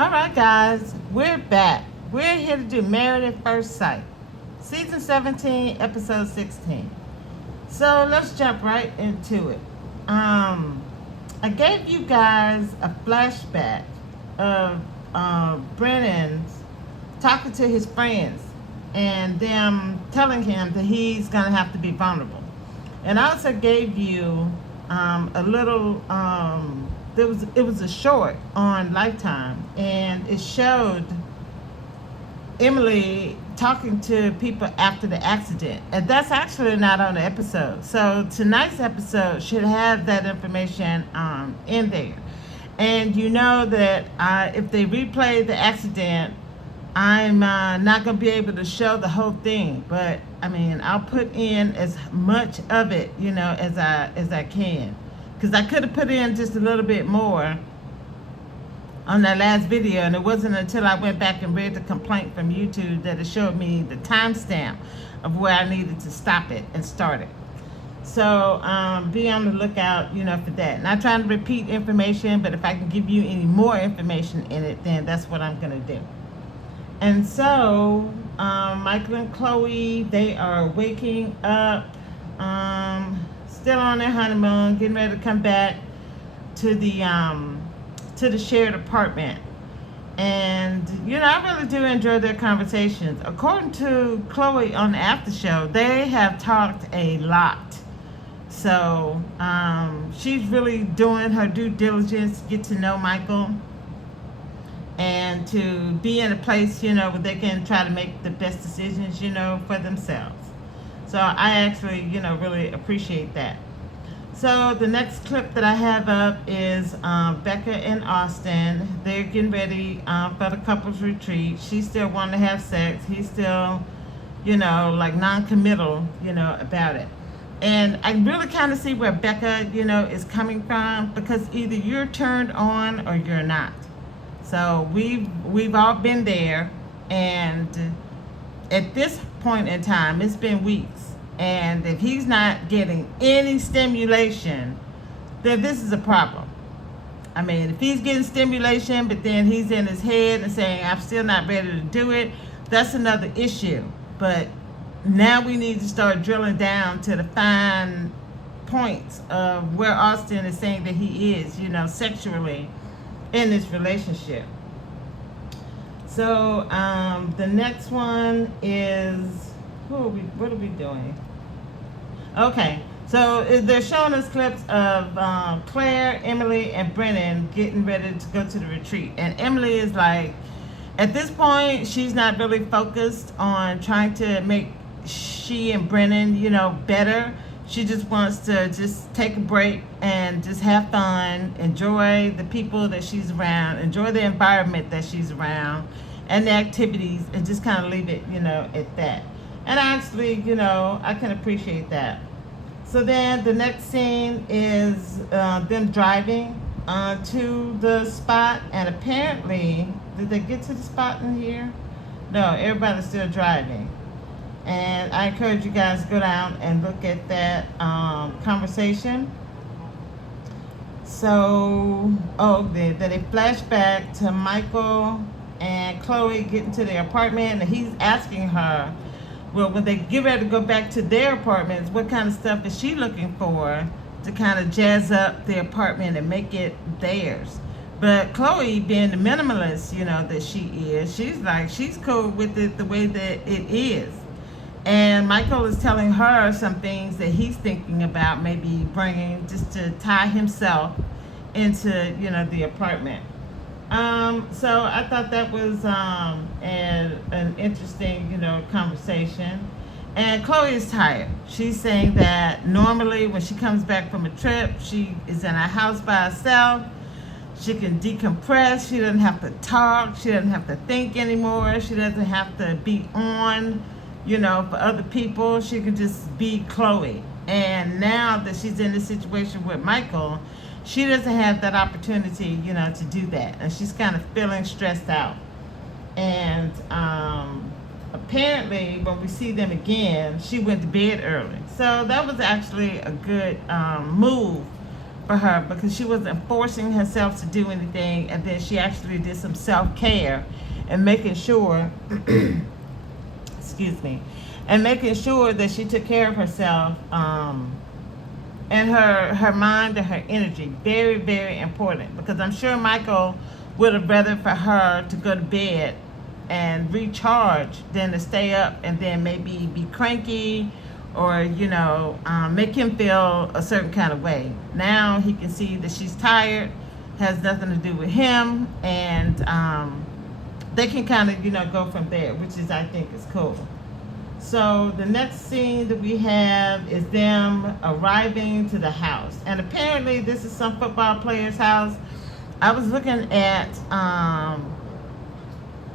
All right, guys, we're back. We're here to do Married at First Sight, season 17, episode 16. So let's jump right into it. I gave you guys a flashback of Brennan's talking to his friends and them telling him that he's gonna have to be vulnerable. And I also gave you a little. It was a short on Lifetime, and it showed Emily talking to people after the accident, and that's actually not on the episode. So tonight's episode should have that information in there. And you know that if they replay the accident, I'm not going to be able to show the whole thing, but I mean, I'll put in as much of it, as I can, because I could have put in just a little bit more on that last video, and it wasn't until I went back and read the complaint from YouTube that it showed me the timestamp of where I needed to stop it and start it. So be on the lookout, for that. Not trying to repeat information, but if I can give you any more information in it, then that's what I'm going to do. And so, Michael and Chloe, they are waking up, still on their honeymoon, getting ready to come back to the shared apartment. And, I really do enjoy their conversations. According to Chloe on the after show, they have talked a lot. So, she's really doing her due diligence to get to know Michael, and to be in a place, where they can try to make the best decisions, for themselves. So I actually, really appreciate that. So the next clip that I have up is Becca and Austin. They're getting ready for the couples retreat. She's still wanting to have sex. He's still, like non-committal, about it. And I really kind of see where Becca, is coming from, because either you're turned on or you're not. So we've all been there, and at this point in time, it's been weeks, and if he's not getting any stimulation, then this is a problem. I mean, if he's getting stimulation, but then he's in his head and saying, I'm still not ready to do it, that's another issue. But now we need to start drilling down to the fine points of where Austin is saying that he is, sexually in this relationship. So the next one is, what are we doing? Okay, so they're showing us clips of Claire, Emily, and Brennan getting ready to go to the retreat. And Emily is like, at this point, she's not really focused on trying to make she and Brennan, better. She just wants to just take a break and just have fun, enjoy the people that she's around, enjoy the environment that she's around, and the activities, and just kind of leave it, at that. And actually, I can appreciate that. So then the next scene is them driving to the spot, and apparently, did they get to the spot in here? No, everybody's still driving. And I encourage you guys to go down and look at that conversation. So, then they flash back to Michael and Chloe getting to their apartment, and he's asking her, well, when they get ready to go back to their apartments, what kind of stuff is she looking for to kind of jazz up the apartment and make it theirs? But Chloe, being the minimalist, that she is, she's like, she's cool with it the way that it is. And Michael is telling her some things that he's thinking about maybe bringing just to tie himself into, the apartment. So I thought that was an interesting, conversation. And Chloe is tired. She's saying that normally when she comes back from a trip, she is in her house by herself. She can decompress. She doesn't have to talk. She doesn't have to think anymore. She doesn't have to be on, for other people. She can just be Chloe. And now that she's in this situation with Michael, she doesn't have that opportunity, to do that. And she's kind of feeling stressed out. And apparently, when we see them again, she went to bed early. So that was actually a good move for her because she wasn't forcing herself to do anything, and then she actually did some self-care and making sure excuse me, and making sure that she took care of herself, and her mind and her energy. Very, very important, because I'm sure Michael would have rather for her to go to bed and recharge than to stay up and then maybe be cranky or make him feel a certain kind of way. Now he can see that she's tired, has nothing to do with him, and they can kind of go from there, which is, I think, is cool. So the next scene that we have is them arriving to the house, and apparently this is some football player's house. I was looking at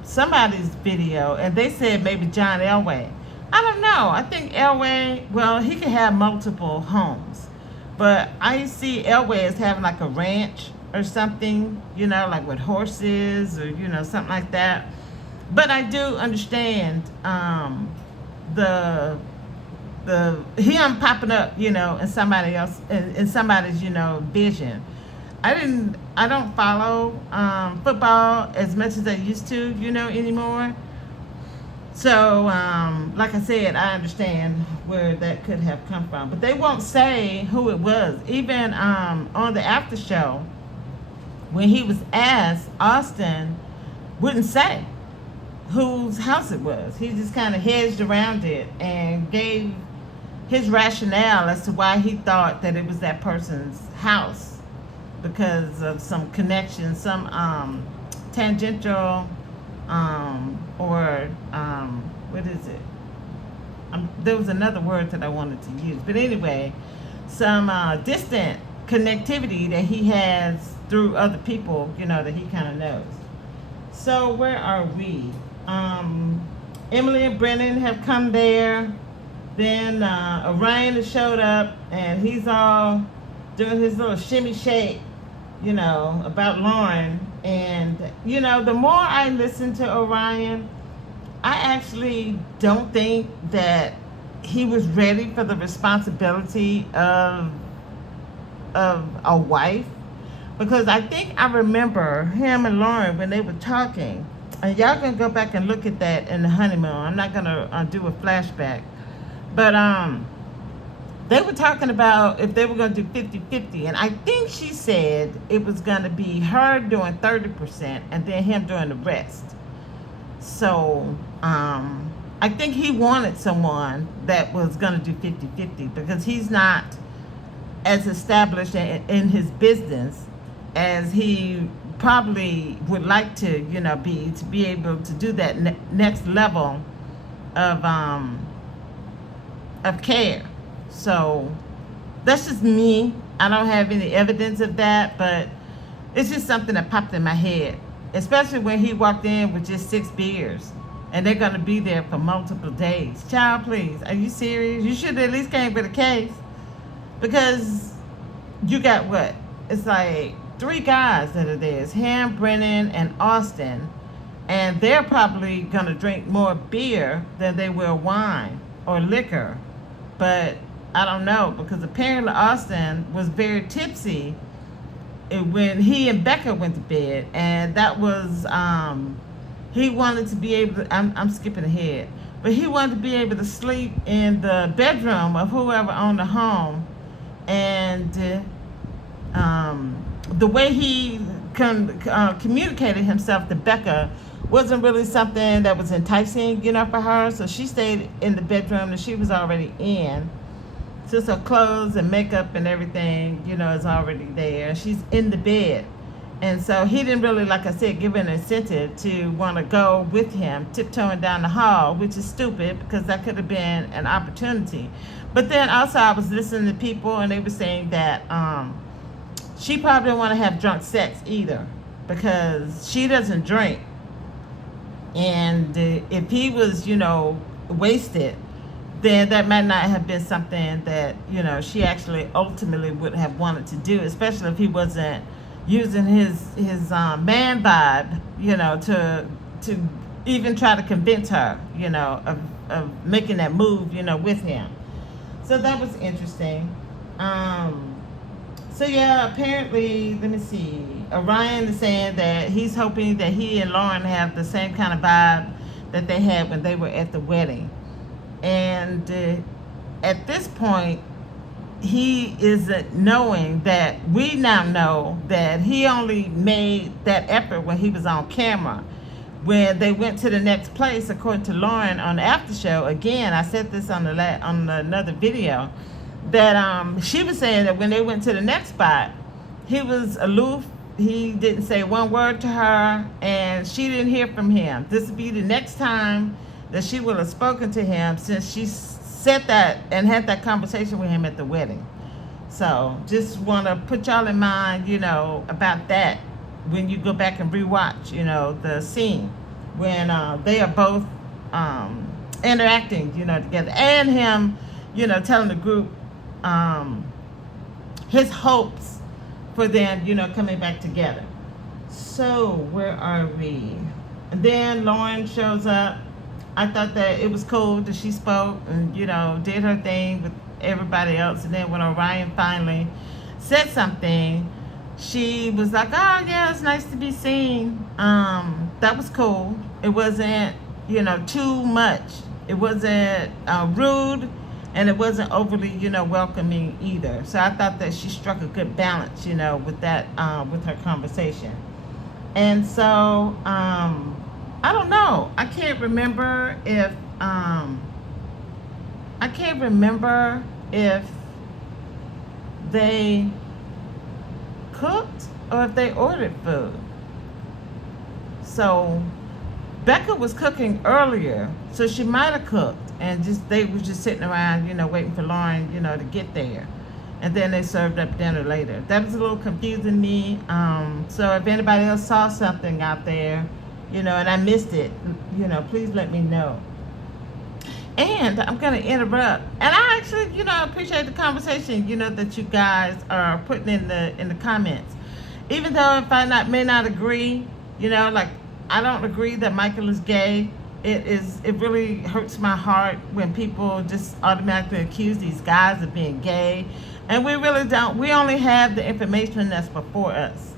somebody's video, and they said maybe John Elway. I don't know. I think Elway, well, he could have multiple homes, but I see Elway as having like a ranch or something, like with horses or something like that. But I do understand the him popping up, in somebody else, in somebody's vision. I don't follow football as much as I used to, anymore. So, like I said, I understand where that could have come from. But they won't say who it was. Even on the after show, when he was asked, Austin wouldn't say whose house it was. He just kind of hedged around it and gave his rationale as to why he thought that it was that person's house, because of some connection, some tangential, or what is it? There was another word that I wanted to use, but anyway, some distant connectivity that he has through other people, that he kind of knows. So where are we? Emily and Brennan have come there. Then Orion has showed up, and he's all doing his little shimmy shake, about Lauren. And, the more I listen to Orion, I actually don't think that he was ready for the responsibility of a wife. Because I think I remember him and Lauren when they were talking. And y'all can go back and look at that in the honeymoon. I'm not going to do a flashback. But they were talking about if they were going to do 50-50. And I think she said it was going to be her doing 30% and then him doing the rest. So I think he wanted someone that was going to do 50-50 because he's not as established in his business as he probably would like to, be able to do that next level of care. So that's just me. I don't have any evidence of that, but it's just something that popped in my head, especially when he walked in with just 6 beers and they're going to be there for multiple days. Child, please, are you serious? You should have at least came with a case, because you got what? It's like 3 guys that are there. It's him, Brennan, and Austin, and they're probably going to drink more beer than they will wine or liquor. But I don't know, because apparently Austin was very tipsy when he and Becca went to bed, and that was he wanted to be able to, I'm skipping ahead, but he wanted to be able to sleep in the bedroom of whoever owned the home, and the way he communicated himself to Becca wasn't really something that was enticing, for her. So she stayed in the bedroom that she was already in. Since her clothes and makeup and everything, is already there. She's in the bed. And so he didn't really, like I said, give an incentive to want to go with him, tiptoeing down the hall, which is stupid because that could have been an opportunity. But then also I was listening to people, and they were saying that she probably didn't want to have drunk sex either, because she doesn't drink. And if he was, wasted, then that might not have been something that, she actually ultimately would have wanted to do, especially if he wasn't using his man vibe, to even try to convince her, of making that move, with him. So that was interesting. So yeah, apparently, let me see. Orion is saying that he's hoping that he and Lauren have the same kind of vibe that they had when they were at the wedding. And at this point, he is knowing that we now know that he only made that effort when he was on camera. When they went to the next place, according to Lauren on the after show, again, I said this on on another video, that she was saying that when they went to the next spot, he was aloof. He didn't say one word to her, and she didn't hear from him. This would be the next time that she would have spoken to him since she said that and had that conversation with him at the wedding. So just want to put y'all in mind, about that when you go back and rewatch, the scene when they are both interacting, together, and him, telling the group his hopes for them, coming back together. So where are we? And then Lauren shows up. I thought that it was cool that she spoke and, did her thing with everybody else. And then when Orion finally said something, she was like, oh, yeah, it's nice to be seen. That was cool. It wasn't, too much. It wasn't rude, and it wasn't overly, welcoming either. So I thought that she struck a good balance, with that, with her conversation. And so, I don't know. I can't remember if they cooked or if they ordered food. So Becca was cooking earlier, so she might have cooked, and they was just sitting around, waiting for Lauren, to get there. And then they served up dinner later. That was a little confusing to me. So if anybody else saw something out there, and I missed it, please let me know. And I'm going to interrupt. And I actually, appreciate the conversation, that you guys are putting in the comments. Even though if I may not agree, like I don't agree that Michael is gay. It really hurts my heart when people just automatically accuse these guys of being gay. And we really don't. We only have the information that's before us.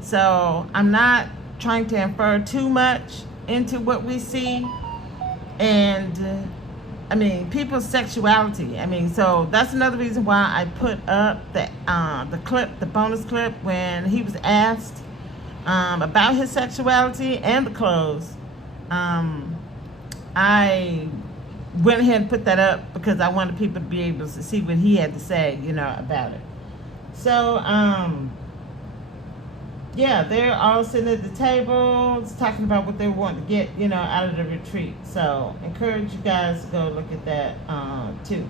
So I'm not trying to infer too much into what we see. And people's sexuality. So that's another reason why I put up the clip, the bonus clip, when he was asked about his sexuality and the clothes. I went ahead and put that up because I wanted people to be able to see what he had to say, about it. So, yeah, they're all sitting at the tables talking about what they want to get, out of the retreat. So, encourage you guys to go look at that, too.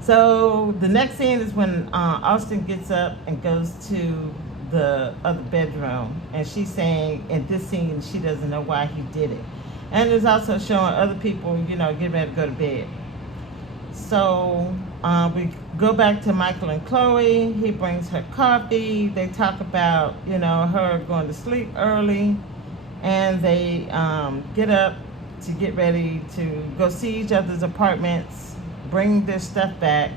So, the next scene is when Austin gets up and goes to the other bedroom. And she's saying in this scene she doesn't know why he did it. And it's also showing other people, getting ready to go to bed. So we go back to Michael and Chloe. He brings her coffee. They talk about, her going to sleep early. And they get up to get ready to go see each other's apartments, bring their stuff back.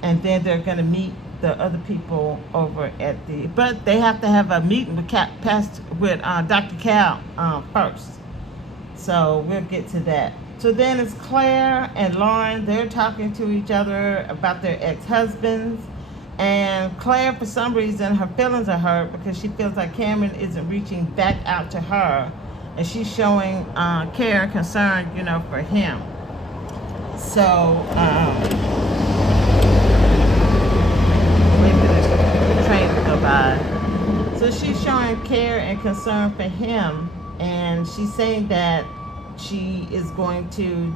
And then they're going to meet the other people over at but they have to have a meeting with Dr. Cal first. So we'll get to that. So then it's Claire and Lauren. They're talking to each other about their ex-husbands. And Claire, for some reason, her feelings are hurt because she feels like Cameron isn't reaching back out to her. And she's showing care and concern, for him. So, wait for the train to go by. So she's showing care and concern for him. And she's saying that she is going to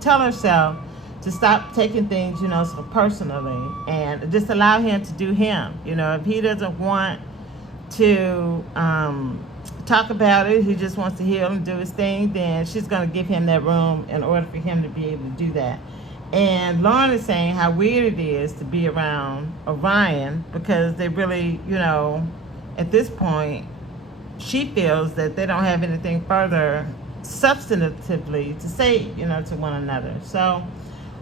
tell herself to stop taking things, so personally, and just allow him to do him. If he doesn't want to talk about it, he just wants to heal and do his thing, then she's going to give him that room in order for him to be able to do that. And Lauren is saying how weird it is to be around Orion because they really, at this point, she feels that they don't have anything further substantively to say, to one another. So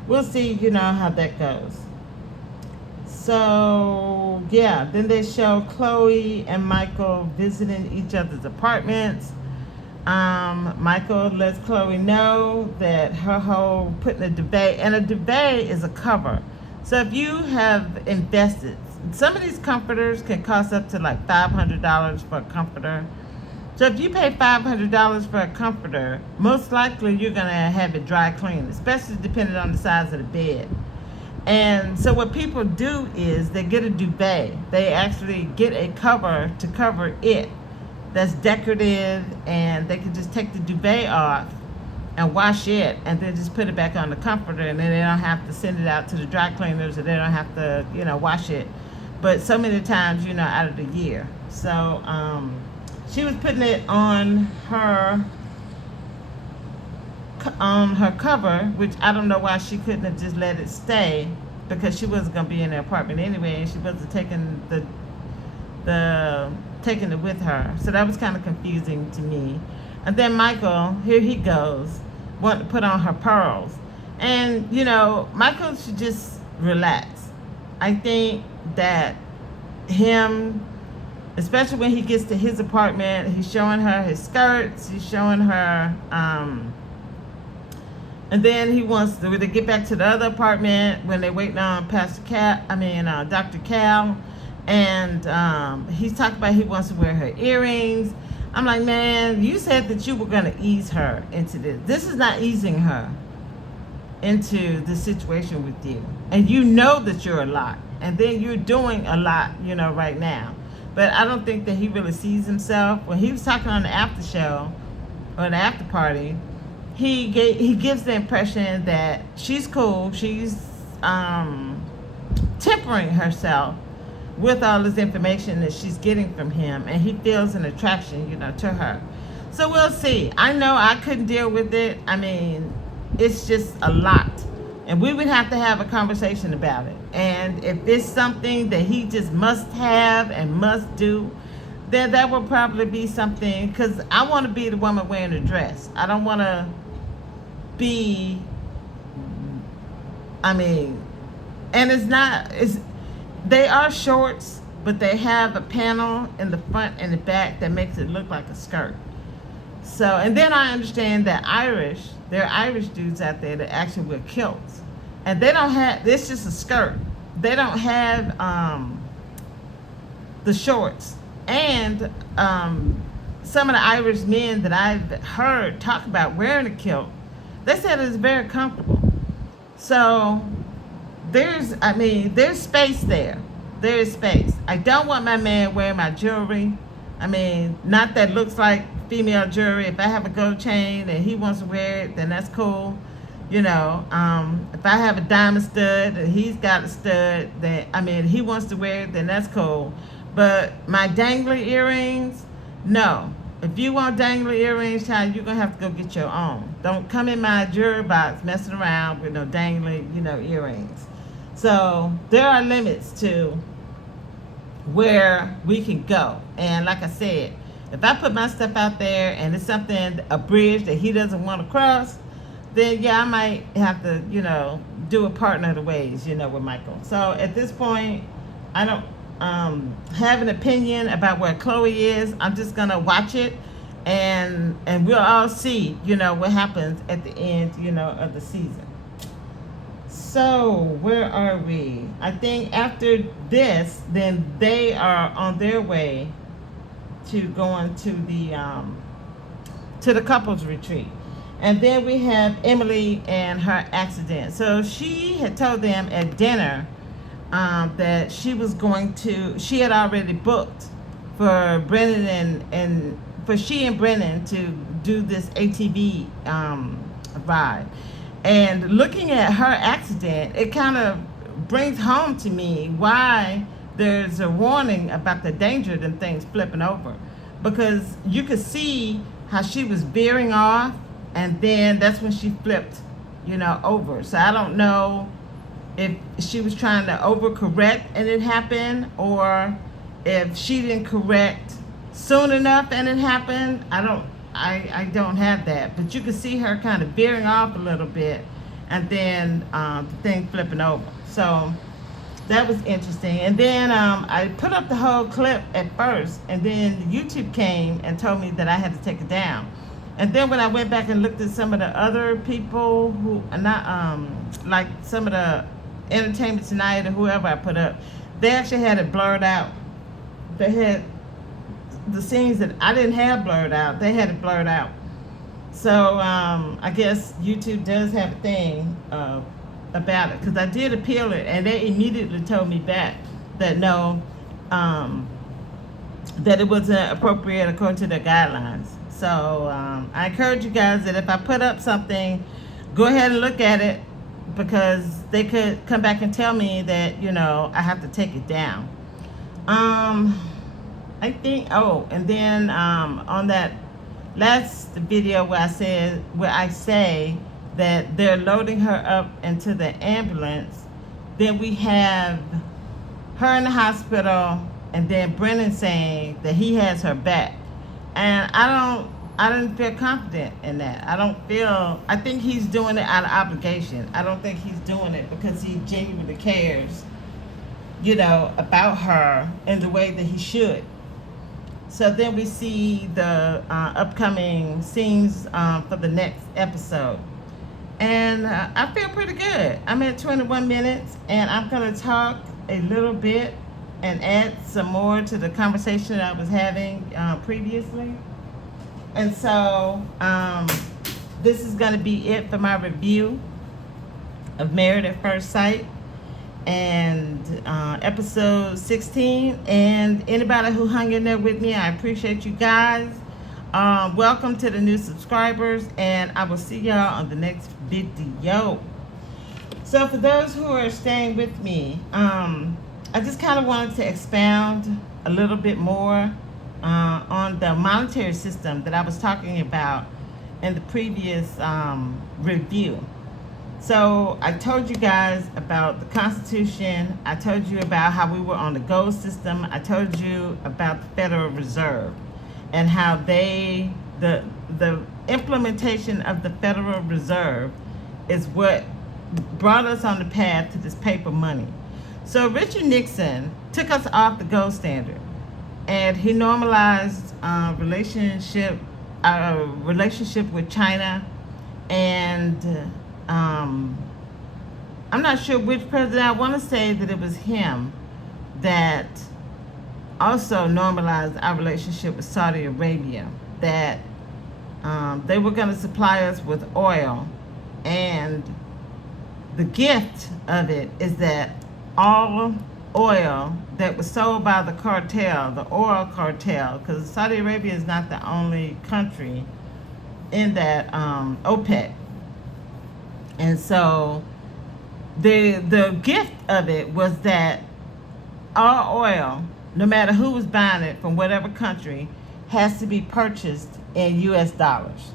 we'll see, how that goes. So yeah, then they show Chloe and Michael visiting each other's apartments. Michael lets Chloe know that her whole putting a duvet, and a duvet is a cover. So if you have invested, some of these comforters can cost up to like $500 for a comforter. So if you pay $500 for a comforter, most likely you're gonna have it dry cleaned, especially depending on the size of the bed. And so what people do is they get a duvet. They actually get a cover to cover it that's decorative, and they can just take the duvet off and wash it and then just put it back on the comforter, and then they don't have to send it out to the dry cleaners, or they don't have to, wash it. But so many times, out of the year. So she was putting it on her cover, which I don't know why she couldn't have just let it stay, because she wasn't going to be in the apartment anyway, and she wasn't taking taking it with her. So that was kind of confusing to me. And then Michael, here he goes, wanting to put on her pearls. And, Michael should just relax. I think that him, especially when he gets to his apartment, he's showing her his skirts, he's showing her, and then he wants to get back to the other apartment when they're waiting on Dr. Cal. And he's talking about he wants to wear her earrings. I'm like, man, you said that you were going to ease her into this. This is not easing her into the situation with you. And you know that you're a lot. And then you're doing a lot, right now. But I don't think that he really sees himself. When he was talking on the after show, or the after party, he gives the impression that she's cool. She's tempering herself with all this information that she's getting from him, and he feels an attraction, to her. So we'll see. I know I couldn't deal with it. I mean, it's just a lot. And we would have to have a conversation about it. And if it's something that he just must have and must do, then that will probably be something, because I want to be the woman wearing a dress. I don't want to be, and they are shorts, but they have a panel in the front and the back that makes it look like a skirt. So, and then I understand that there are Irish dudes out there that actually wear kilts. And they don't have, it's just a skirt. They don't have the shorts. And some of the Irish men that I've heard talk about wearing a kilt, they said it's very comfortable. So there's space there. There is space. I don't want my man wearing my jewelry. Not that looks like female jewelry. If I have a gold chain and he wants to wear it, then that's cool. If I have a diamond stud and he's got a stud, then, he wants to wear it, then that's cool. But my dangly earrings, no. If you want dangly earrings, child, you're going to have to go get your own. Don't come in my jewelry box messing around with no dangly, earrings. So there are limits to where we can go. And like I said, if I put my stuff out there and it's something, a bridge that he doesn't want to cross, then yeah, I might have to, do a partner of the ways, with Michael. So at this point, I don't have an opinion about where Chloe is. I'm just gonna watch it, and we'll all see, what happens at the end, of the season. So where are we? I think after this, then they are on their way to going to the couples retreat. And then we have Emily and her accident. So she had told them at dinner that she had already booked for Brennan and for she and Brennan to do this ATV ride. And looking at her accident, it kind of brings home to me why there's a warning about the danger of them things flipping over. Because you could see how she was veering off, and then that's when she flipped, over. So I don't know if she was trying to overcorrect and it happened, or if she didn't correct soon enough and it happened. I don't have that. But you can see her kind of veering off a little bit, and then the thing flipping over. So that was interesting. And then I put up the whole clip at first, and then YouTube came and told me that I had to take it down. And then when I went back and looked at some of the other people who are not like some of the Entertainment Tonight or whoever I put up, they actually had it blurred out. They had the scenes that I didn't have blurred out. They had it blurred out. So I guess YouTube does have a thing about it, because I did appeal it, and they immediately told me back that no, that it wasn't appropriate according to their guidelines. So I encourage you guys that if I put up something, go ahead and look at it, because they could come back and tell me that, you know, I have to take it down. I think, oh, and then on that last video where I say that they're loading her up into the ambulance, then we have her in the hospital, and then Brennan saying that he has her back. And I didn't feel confident in that. I think he's doing it out of obligation. I don't think he's doing it because he genuinely cares, you know, about her in the way that he should. So then we see the upcoming scenes for the next episode. And I feel pretty good. I'm at 21 minutes, and I'm going to talk a little bit and add some more to the conversation I was having previously. And so this is going to be it for my review of Married at First Sight and episode 16. And anybody who hung in there with me, I appreciate you guys. Welcome to the new subscribers, and I will see y'all on the next video. So for those who are staying with me, I just kind of wanted to expound a little bit more on the monetary system that I was talking about in the previous review. So I told you guys about the Constitution. I told you about how we were on the gold system. I told you about the Federal Reserve and how the implementation of the Federal Reserve is what brought us on the path to this paper money. So Richard Nixon took us off the gold standard, and he normalized relationship with China, and I'm not sure which president. I want to say that it was him that also normalized our relationship with Saudi Arabia, that they were going to supply us with oil, and the gift of it is that all oil that was sold by the cartel, the oil cartel, because Saudi Arabia is not the only country in that OPEC. And so the gift of it was that all oil, no matter who was buying it from whatever country, has to be purchased in US dollars.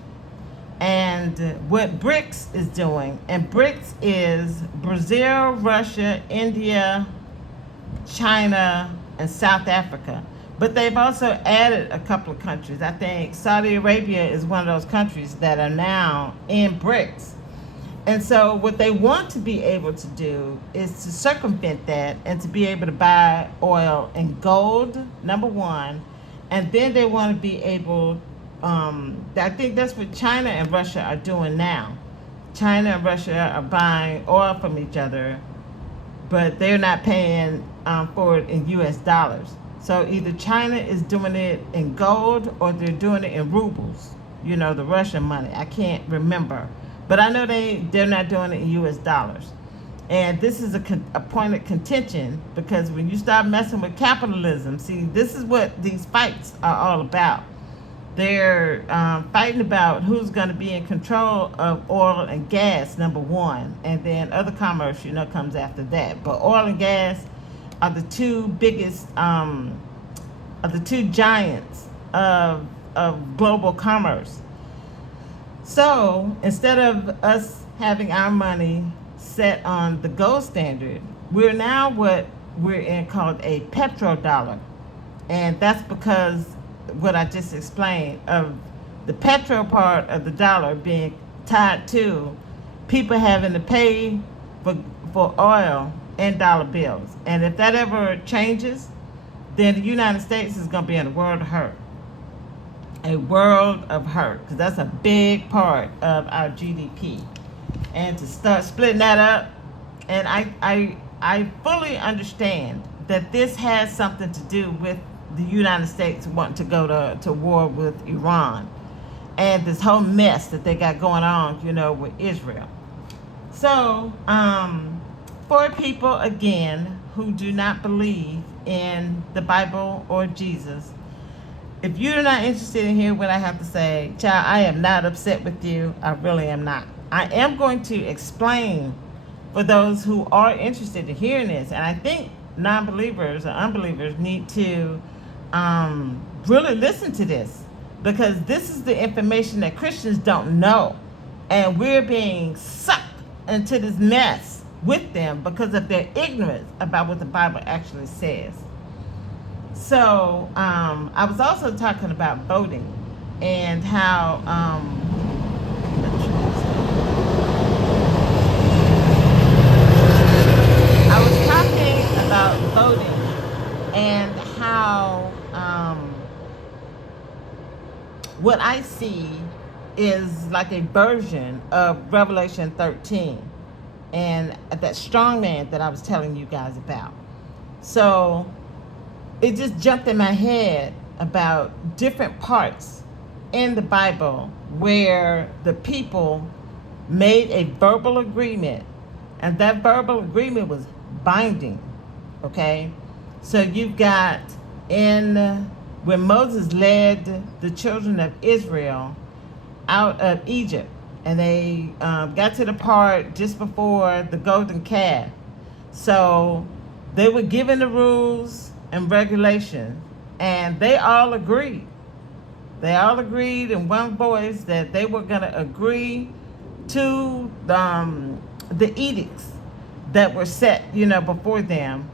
And what BRICS is doing, and BRICS is Brazil, Russia, India, China, and South Africa. But they've also added a couple of countries. I think Saudi Arabia is one of those countries that are now in BRICS. And so what they want to be able to do is to circumvent that and to be able to buy oil in gold, number one. And then they want to be able, I think that's what China and Russia are doing now. China and Russia are buying oil from each other, but they're not paying for it in US dollars. So either China is doing it in gold or they're doing it in rubles, you know, the Russian money. I can't remember. But I know they're not doing it in US dollars. And this is a point of contention, because when you start messing with capitalism, see, this is what these fights are all about. They're fighting about who's going to be in control of oil and gas, number one. And then other commerce, you know, comes after that. But oil and gas are the two biggest, are the two giants of global commerce. So instead of us having our money set on the gold standard, we're now what we're in called a petrodollar. And that's because what I just explained of the petro part of the dollar being tied to people having to pay for oil in dollar bills. And if that ever changes, then the United States is going to be in a world of hurt. A world of hurt, because that's a big part of our GDP. And to start splitting that up, and I fully understand that this has something to do with the United States wanting to go to war with Iran and this whole mess that they got going on, with Israel. So, for people, again, who do not believe in the Bible or Jesus, if you're not interested in hearing what I have to say, child, I am not upset with you. I really am not. I am going to explain for those who are interested in hearing this. And I think non-believers or unbelievers need to really listen to this, because this is the information that Christians don't know. And we're being sucked into this mess with them because of their ignorance about what the Bible actually says. So I was also talking about voting and how I was talking about voting and how what I see is like a version of Revelation 13 and that strong man that I was telling you guys about. So it just jumped in my head about different parts in the Bible where the people made a verbal agreement, and that verbal agreement was binding. Okay, so you've got when Moses led the children of Israel out of Egypt, and they got to the part just before the golden calf. So they were given the rules and regulations, and they all agreed. They all agreed in one voice that they were going to agree to the edicts that were set, before them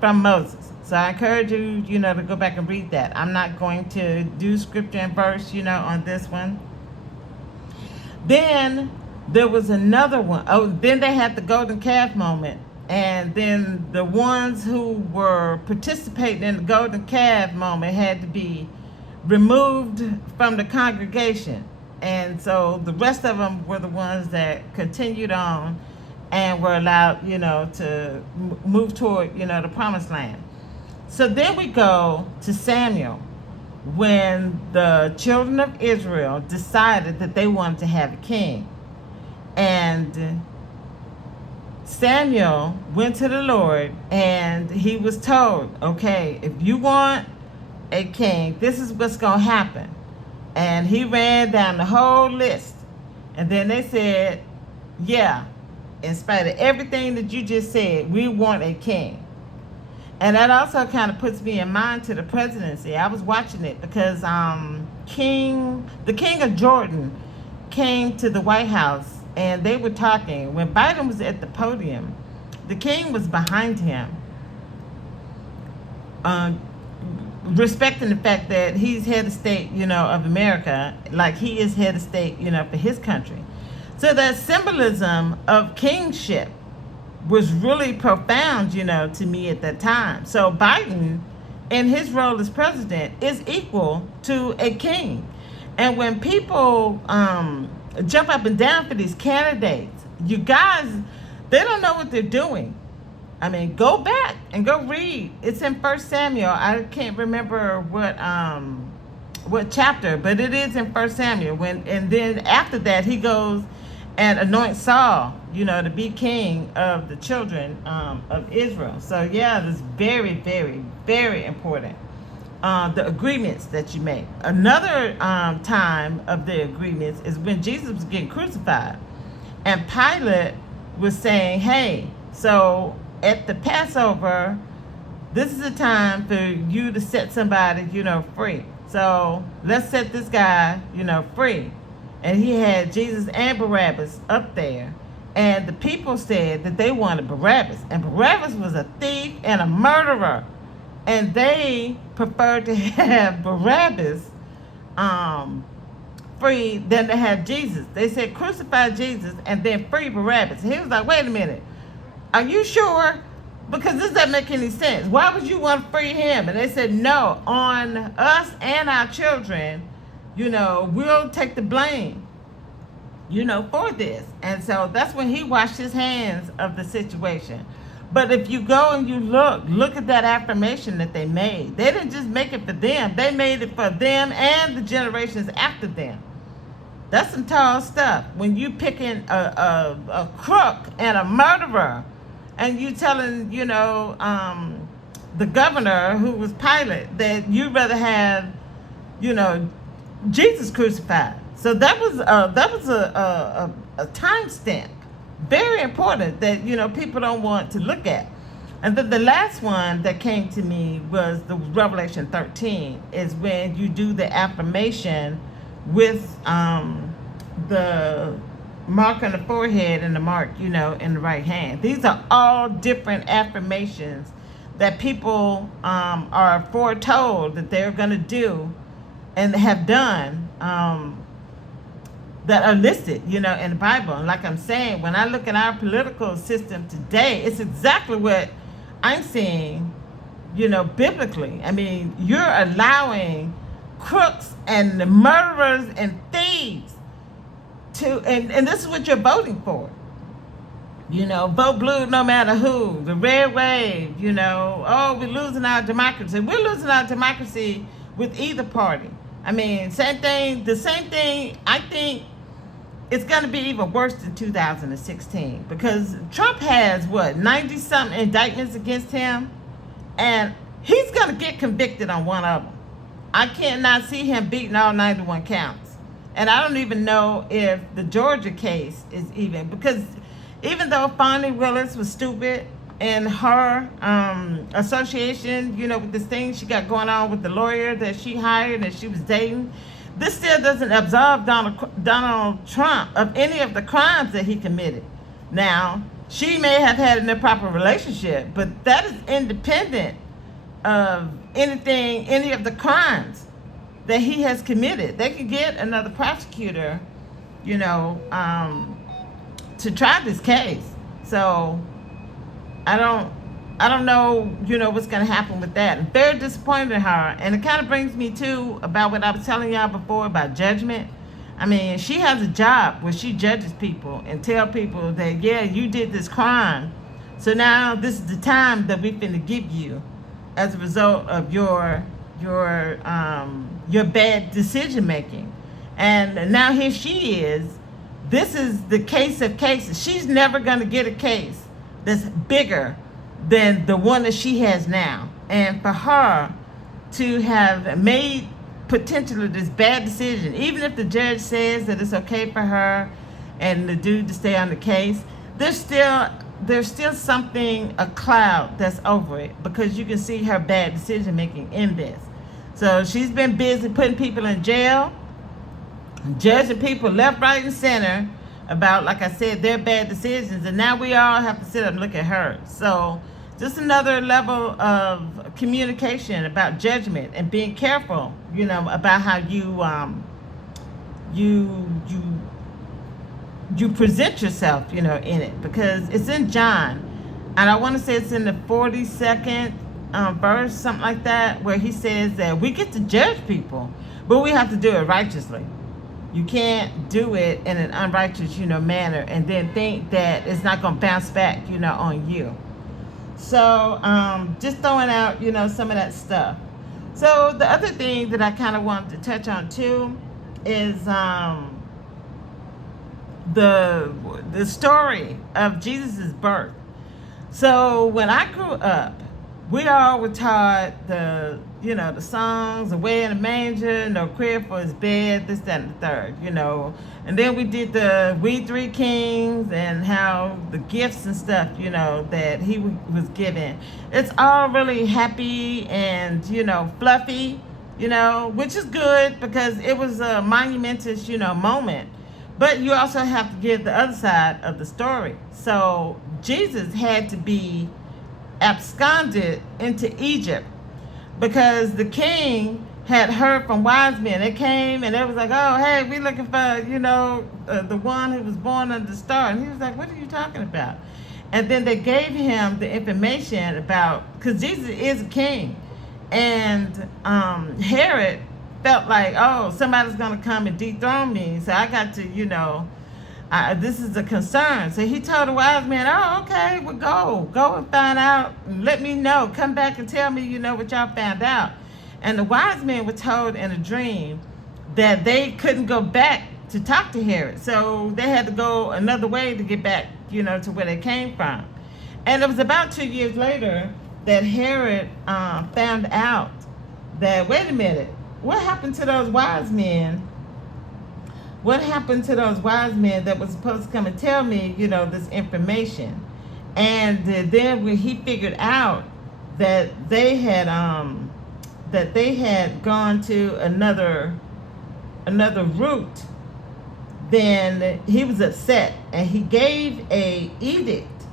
from Moses. So I encourage you, to go back and read that. I'm not going to do scripture and verse, on this one. Then there was another one. Oh, then they had the golden calf moment. And then the ones who were participating in the golden calf moment had to be removed from the congregation. And so the rest of them were the ones that continued on and were allowed, to move toward, the promised land. So then we go to Samuel, when the children of Israel decided that they wanted to have a king. And Samuel went to the Lord, and he was told, okay, if you want a king, this is what's going to happen. And he ran down the whole list. And then they said, yeah, in spite of everything that you just said, we want a king. And that also kind of puts me in mind to the presidency. I was watching it because the king of Jordan came to the White House, and they were talking. When Biden was at the podium, the king was behind him, respecting the fact that he's head of state, of America, like he is head of state, for his country. So that symbolism of kingship was really profound, to me at that time. So Biden, in his role as president, is equal to a king. And when people jump up and down for these candidates, you guys, they don't know what they're doing. I mean, go back and go read. It's in 1 Samuel. I can't remember what chapter, but it is in 1 Samuel. And then after that, he goes and anoints Saul, to be king of the children of Israel. So yeah, it's very, very, very important. The agreements that you make. Another time of the agreements is when Jesus was getting crucified, and Pilate was saying, hey, so at the Passover, this is a time for you to set somebody, free. So let's set this guy, free. And he had Jesus and Barabbas up there. And the people said that they wanted Barabbas. And Barabbas was a thief and a murderer. And they preferred to have Barabbas free than to have Jesus. They said crucify Jesus and then free Barabbas. And he was like, wait a minute. Are you sure? Because this doesn't make any sense. Why would you want to free him? And they said, no, on us and our children, we'll take the blame, for this. And so that's when he washed his hands of the situation. But if you go and you look at that affirmation that they made. They didn't just make it for them. They made it for them and the generations after them. That's some tall stuff. When you picking a crook and a murderer, and you telling, the governor who was Pilate that you'd rather have, Jesus crucified. So that was a time stamp. Very important that, people don't want to look at. And then the last one that came to me was the Revelation 13, is when you do the affirmation with the mark on the forehead and the mark, in the right hand. These are all different affirmations that people are foretold that they're going to do and have done, that are listed, in the Bible. And like I'm saying, when I look at our political system today, it's exactly what I'm seeing, biblically. I mean, you're allowing crooks and murderers and thieves and this is what you're voting for. Vote blue no matter who. The red wave, we're losing our democracy. We're losing our democracy with either party. I mean, the same thing, I think it's going to be even worse than 2016 because Trump has, 90-something indictments against him, and he's going to get convicted on one of them. I cannot see him beating all 91 counts. And I don't even know if the Georgia case is even, because even though Fonnie Willis was stupid in her association, with this thing she got going on with the lawyer that she hired and she was dating, this still doesn't absolve Donald Trump of any of the crimes that he committed. Now, she may have had an improper relationship, but that is independent of any of the crimes that he has committed. They could get another prosecutor, to try this case. So I don't know, what's going to happen with that. I'm very disappointed in her. And it kind of brings me to about what I was telling y'all before about judgment. I mean, she has a job where she judges people and tell people that, yeah, you did this crime. So now this is the time that we're finna give you as a result of your bad decision making. And now here she is. This is the case of cases. She's never going to get a case that's bigger than the one that she has now. And for her to have made potentially this bad decision, even if the judge says that it's okay for her and the dude to stay on the case, there's still something, a cloud that's over it, because you can see her bad decision making in this. So she's been busy putting people in jail, judging people left, right, and center about, like I said, their bad decisions. And now we all have to sit up and look at her. So just another level of communication about judgment and being careful, about how you present yourself, in it, because it's in John, and I want to say it's in the 42nd verse, something like that, where he says that we get to judge people, but we have to do it righteously. You can't do it in an unrighteous, manner, and then think that it's not going to bounce back, on you. So just throwing out, some of that stuff. So the other thing that I kind of wanted to touch on too is the story of Jesus' birth. So when I grew up, we all were taught the songs, away in the manger, no crib for his bed, this, that, and the third, And then we did the We Three Kings and how the gifts and stuff, that he was given. It's all really happy and, fluffy, which is good because it was a monumentous, moment. But you also have to give the other side of the story. So Jesus had to be absconded into Egypt because the king had heard from wise men. They came and they was like, oh, hey, we looking for, the one who was born under the star. And he was like, what are you talking about? And then they gave him the information about, because Jesus is a king. And Herod felt like, oh, somebody's going to come and dethrone me. So I got to, this is a concern. So he told the wise men, oh, okay, well, go and find out. And let me know. Come back and tell me, what y'all found out. And the wise men were told in a dream that they couldn't go back to talk to Herod. So they had to go another way to get back, to where they came from. And it was about 2 years later that Herod found out that, wait a minute, what happened to those wise men? What happened to those wise men that was supposed to come and tell me, this information? And then when he figured out that they had gone to another route, then he was upset, and he gave a edict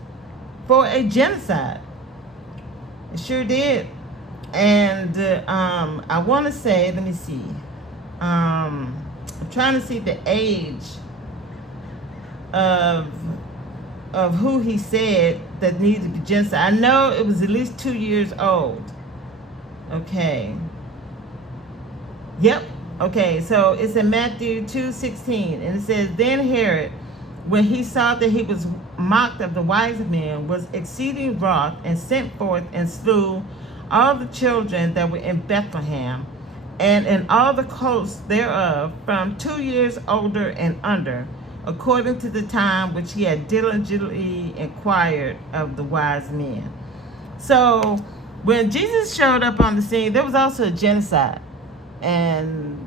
for a genocide. It sure did. And I want to say, let me see. I'm trying to see the age of who he said that needed to be genocide. I know it was at least 2 years old. Okay. Yep. Okay, so it's in Matthew 2:16, and it says, then Herod, when he saw that he was mocked of the wise men, was exceeding wroth, and sent forth and slew all the children that were in Bethlehem, and in all the coasts thereof, from 2 years older and under, according to the time which he had diligently inquired of the wise men. So when Jesus showed up on the scene, there was also a genocide. And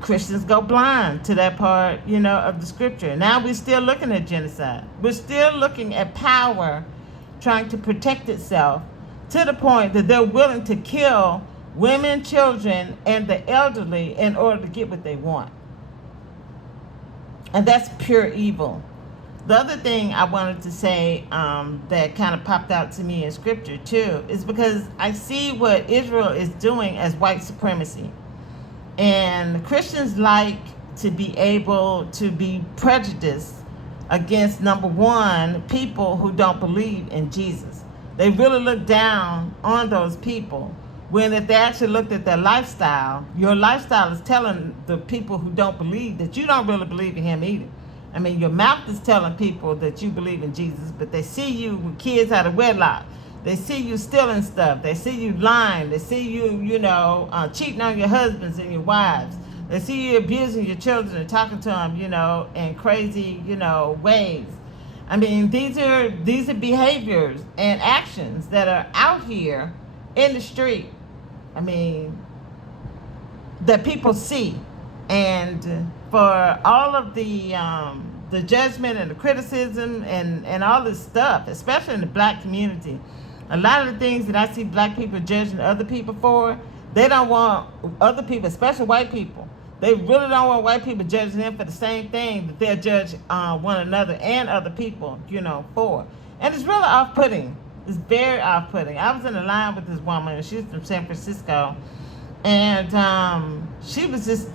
Christians go blind to that part, of the scripture. Now we're still looking at genocide. We're still looking at power trying to protect itself to the point that they're willing to kill women, children, and the elderly in order to get what they want. And that's pure evil. The other thing I wanted to say that kind of popped out to me in scripture too is because I see what Israel is doing as white supremacy. And Christians like to be able to be prejudiced against, number one, people who don't believe in Jesus. They really look down on those people, when if they actually looked at their lifestyle, your lifestyle is telling the people who don't believe that you don't really believe in him either. I mean, your mouth is telling people that you believe in Jesus, but they see you with kids out of wedlock. They see you stealing stuff. They see you lying. They see you, cheating on your husbands and your wives. They see you abusing your children and talking to them, in crazy, ways. I mean, these are behaviors and actions that are out here in the street. I mean, that people see. And for all of the judgment and the criticism and all this stuff, especially in the black community, a lot of the things that I see black people judging other people for, they don't want other people, especially white people. They really don't want white people judging them for the same thing that they'll judge one another and other people, for. And it's really off-putting. It's very off-putting. I was in a line with this woman, and she was from San Francisco. And she was just,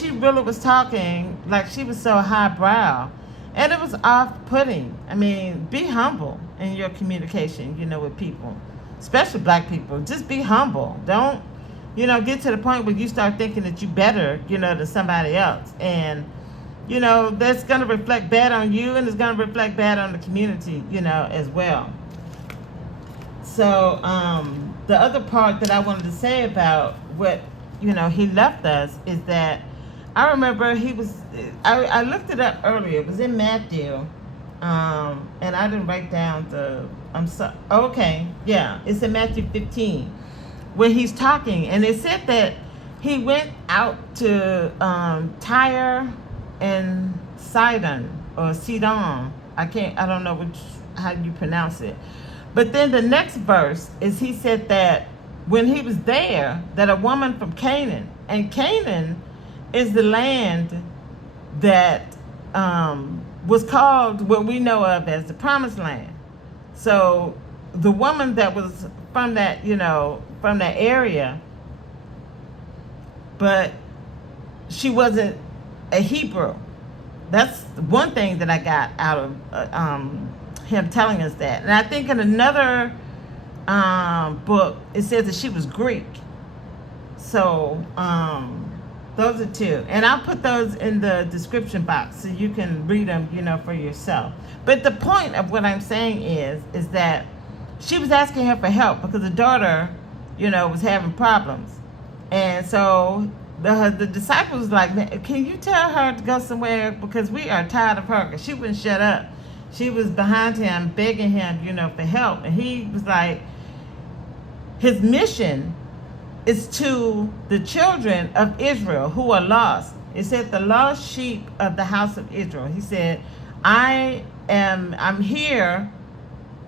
she really was talking like she was so highbrow. And it was off-putting. Be humble in your communication, with people, especially black people. Just be humble. Don't, get to the point where you start thinking that you better, than somebody else. And, that's going to reflect bad on you, and it's going to reflect bad on the community, as well. So the other part that I wanted to say about what, he left us is that I remember I looked it up earlier. It was in Matthew, and I didn't write down it's in Matthew 15, where he's talking, and it said that he went out to Tyre and Sidon, or Sidon. I don't know how you pronounce it. But then the next verse is he said that when he was there, that a woman from Canaan, and Canaan is the land that was called what we know of as the Promised Land. So the woman that was from that, from that area, but she wasn't a Hebrew. That's one thing that I got out of him telling us that. And I think in another book, it says that she was Greek. So those are two. And I'll put those in the description box so you can read them, for yourself. But the point of what I'm saying is that she was asking her for help because the daughter, was having problems. And so the disciples was like, can you tell her to go somewhere because we are tired of her? Because she wouldn't shut up. She was behind him, begging him, for help. And he was like, his mission is to the children of Israel who are lost. It said the lost sheep of the house of Israel. He said, I'm here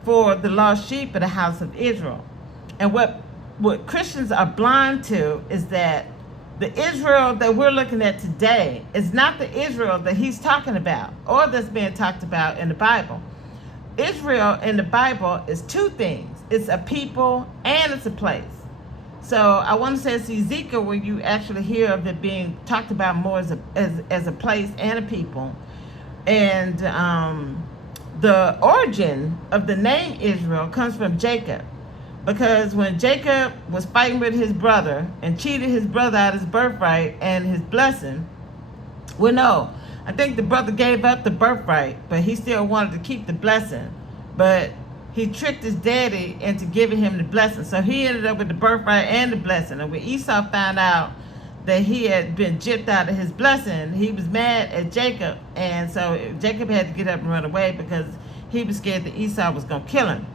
for the lost sheep of the house of Israel. And what Christians are blind to is that the Israel that we're looking at today is not the Israel that he's talking about or that's being talked about in the Bible. Israel in the Bible is two things. It's a people and it's a place. So I want to say it's Ezekiel where you actually hear of it being talked about more as a place and a people. And the origin of the name Israel comes from Jacob. Because when Jacob was fighting with his brother and cheated his brother out of his birthright and his blessing, I think the brother gave up the birthright, but he still wanted to keep the blessing. But he tricked his daddy into giving him the blessing. So he ended up with the birthright and the blessing. And when Esau found out that he had been gypped out of his blessing, he was mad at Jacob. And so Jacob had to get up and run away because he was scared that Esau was going to kill him.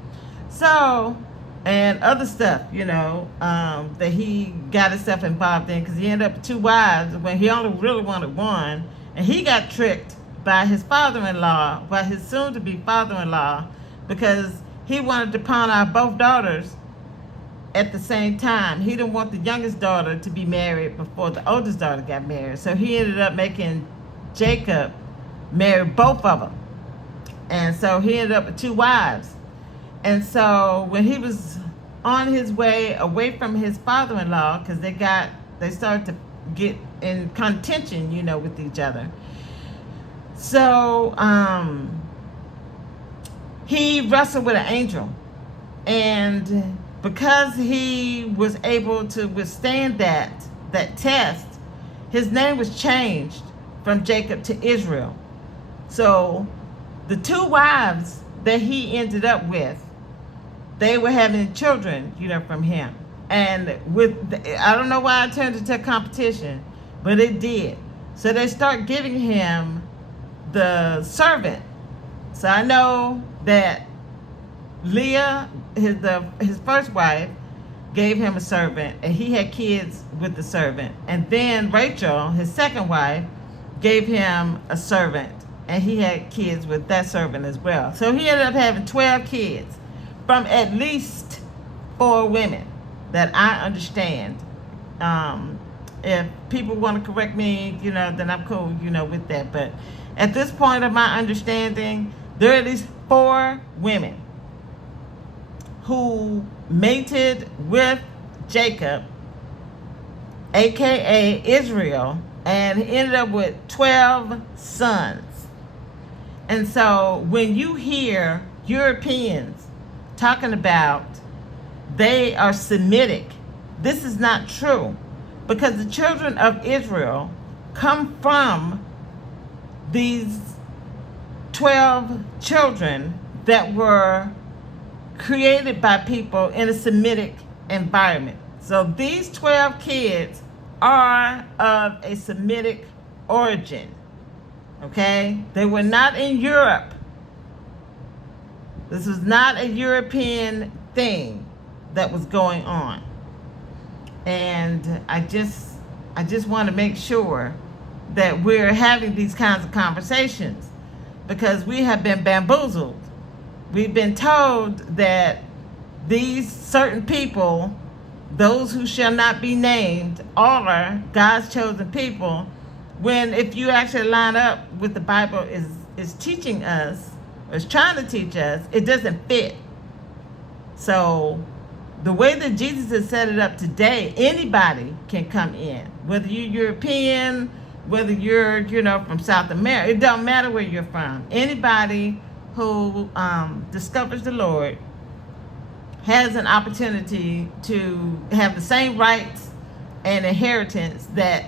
So, and other stuff, that he got himself involved in because he ended up with two wives when he only really wanted one. And he got tricked by his father-in-law, by his soon-to-be father-in-law, because he wanted to pawn out both daughters at the same time. He didn't want the youngest daughter to be married before the oldest daughter got married. So he ended up making Jacob marry both of them. And so he ended up with two wives. And so when he was on his way away from his father-in-law, because they started to get in contention, with each other. So he wrestled with an angel. And because he was able to withstand that test, his name was changed from Jacob to Israel. So the two wives that he ended up with, they were having children, from him. And I don't know why it turned into a competition, but it did. So they start giving him the servant. So I know that Leah, his first wife, gave him a servant, and he had kids with the servant. And then Rachel, his second wife, gave him a servant, and he had kids with that servant as well. So he ended up having 12 kids from at least 4 women that I understand. If people want to correct me, then I'm cool, with that. But at this point of my understanding, there are at least 4 women who mated with Jacob, aka Israel, and ended up with 12 sons. And so when you hear Europeans talking about they are Semitic, this is not true, because the children of Israel come from these 12 children that were created by people in a Semitic environment. So these 12 kids are of a Semitic origin. Okay? They were not in Europe. This was not a European thing that was going on. And I just want to make sure that we're having these kinds of conversations, because we have been bamboozled. We've been told that these certain people, those who shall not be named, are God's chosen people, when if you actually line up with the Bible is teaching us, or is trying to teach us, it doesn't fit. So the way that Jesus has set it up today, anybody can come in, whether you're European, whether you're, from South America. It don't matter where you're from. Anybody who discovers the Lord has an opportunity to have the same rights and inheritance that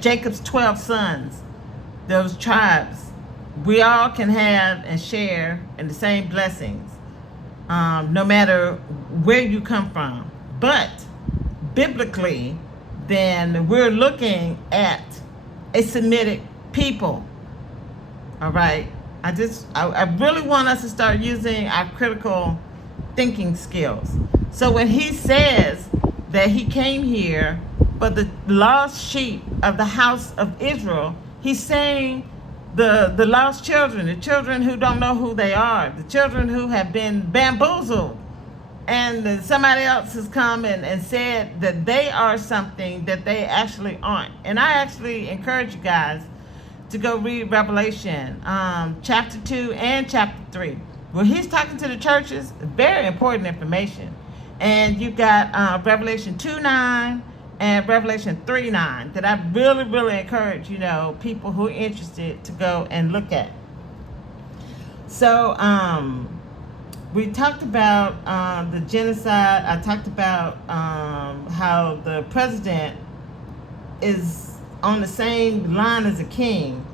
Jacob's 12 sons, those tribes, we all can have and share in the same blessings, no matter where you come from. But biblically, then we're looking at a Semitic people. All right. I really want us to start using our critical thinking skills. So when he says that he came here for the lost sheep of the house of Israel, he's saying the lost children, the children who don't know who they are, the children who have been bamboozled, and somebody else has come and said that they are something that they actually aren't. And I actually encourage you guys to go read Revelation chapter 2 and chapter 3, where he's talking to the churches. Very important information. And you've got Revelation 2:9 and Revelation 3:9 that I really, really encourage, people who are interested to go and look at. So we talked about the genocide. I talked about how the president is on the same line as a king.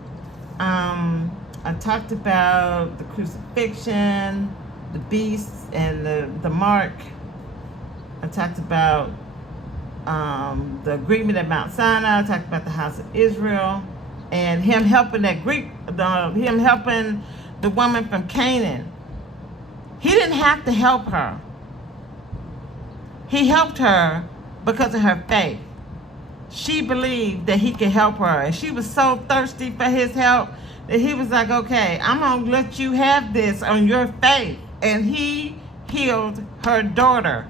I talked about the crucifixion, the beast, and the mark. I talked about the agreement at Mount Sinai. I talked about the house of Israel and him helping him helping the woman from Canaan. He didn't have to help her. He helped her because of her faith. She believed that he could help her, and she was so thirsty for his help that he was like, okay, I'm going to let you have this on your faith. And he healed her daughter.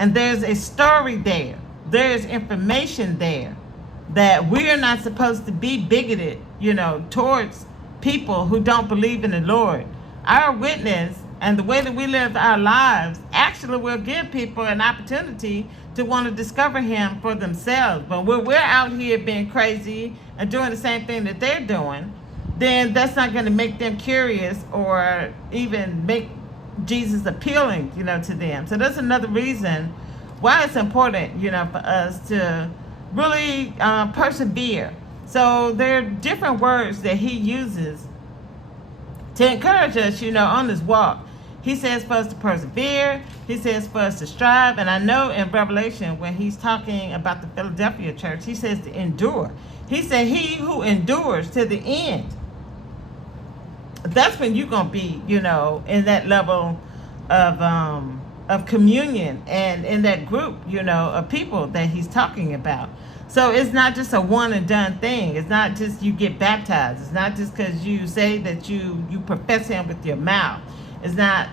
And there's a story there. There's information there that we're not supposed to be bigoted, towards people who don't believe in the Lord. Our witness and the way that we live our lives actually will give people an opportunity to want to discover him for themselves. But when we're out here being crazy and doing the same thing that they're doing, then that's not going to make them curious or even make Jesus appealing, to them. So that's another reason why it's important, for us to really persevere. So there are different words that he uses to encourage us, on this walk. He says for us to persevere. He says for us to strive. And I know in Revelation, when he's talking about the Philadelphia church, he says to endure. He said, he who endures to the end. That's when you're going to be, in that level of communion and in that group, of people that he's talking about. So it's not just a one and done thing. It's not just you get baptized. It's not just because you say that you profess him with your mouth. It's not,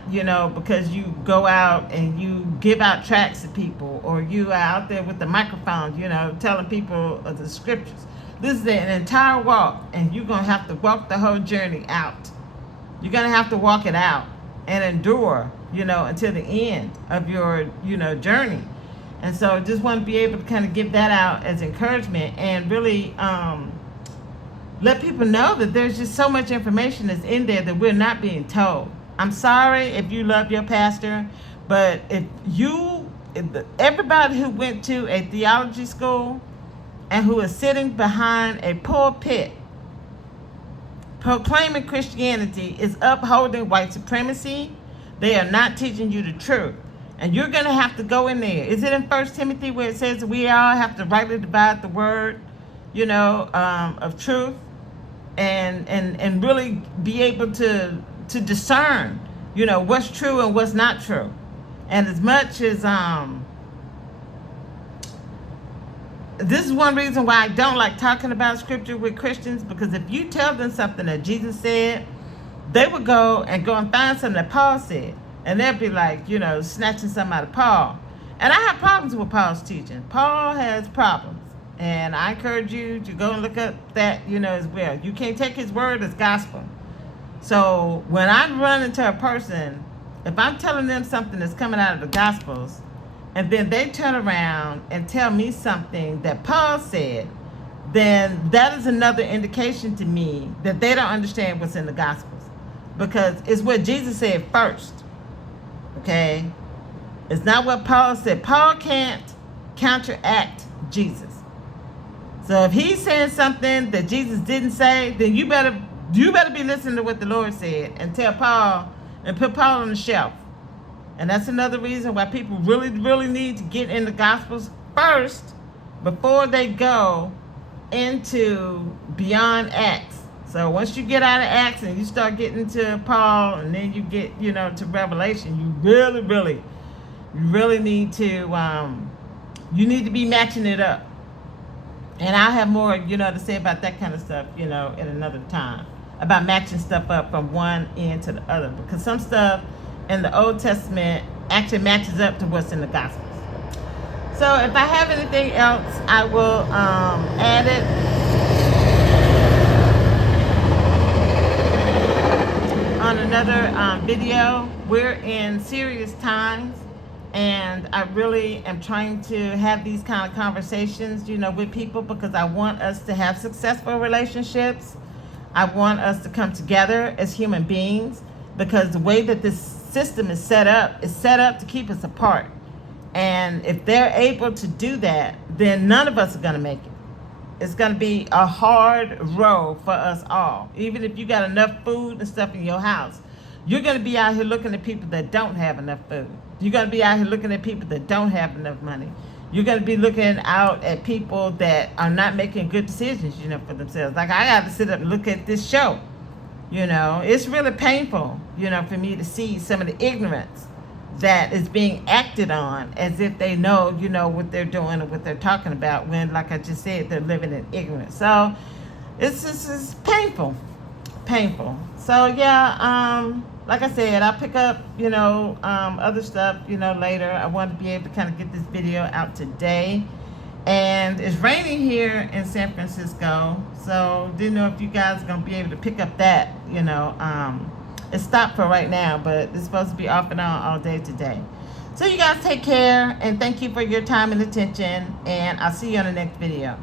because you go out and you give out tracts to people, or you are out there with the microphone, telling people of the scriptures. This is an entire walk, and you're going to have to walk the whole journey out. You're going to have to walk it out and endure, until the end of your, journey. And so just want to be able to kind of give that out as encouragement and really let people know that there's just so much information that's in there that we're not being told. I'm sorry if you love your pastor, but everybody who went to a theology school and who is sitting behind a pulpit proclaiming Christianity is upholding white supremacy. They are not teaching you the truth. And you're going to have to go in there. Is it in 1 Timothy where it says we all have to rightly divide the word, of truth and really be able to discern, what's true and what's not true. And as much as this is one reason why I don't like talking about scripture with Christians, because if you tell them something that Jesus said, they would go and find something that Paul said. And they'll be like, snatching something out of Paul. And I have problems with Paul's teaching. Paul has problems. And I encourage you to go and look up that, as well. You can't take his word as gospel. So when I run into a person, if I'm telling them something that's coming out of the Gospels, and then they turn around and tell me something that Paul said, then that is another indication to me that they don't understand what's in the Gospels. Because it's what Jesus said first. Okay? It's not what Paul said. Paul can't counteract Jesus. So if he's saying something that Jesus didn't say, then you better be listening to what the Lord said and tell Paul and put Paul on the shelf. And that's another reason why people really, really need to get in the Gospels first before they go into beyond Acts. So once you get out of Acts and you start getting to Paul and then you get, to Revelation, you really need to, you need to be matching it up. And I'll have more, to say about that kind of stuff, at another time. About matching stuff up from one end to the other. Because some stuff in the Old Testament actually matches up to what's in the Gospels. So if I have anything else, I will add it. On another video. We're in serious times. And I really am trying to have these kind of conversations, with people because I want us to have successful relationships. I want us to come together as human beings because the way that this system is set up to keep us apart. And if they're able to do that, then none of us are going to make it. It's going to be a hard road for us all. Even if you got enough food and stuff in your house, you're going to be out here looking at people that don't have enough food. You're going to be out here looking at people that don't have enough money. You're going to be looking out at people that are not making good decisions, for themselves. Like I got to sit up and look at this show. It's really painful, for me to see some of the ignorance that is being acted on as if they know, what they're doing or what they're talking about when, like I just said, they're living in ignorance. So it's painful. So yeah, like I said, I'll pick up, other stuff, later. I wanted to be able to kind of get this video out today. And it's raining here in San Francisco, so didn't know if you guys are going to be able to pick up that, It's stopped for right now, but it's supposed to be off and on all day today. So you guys take care, and thank you for your time and attention, and I'll see you on the next video.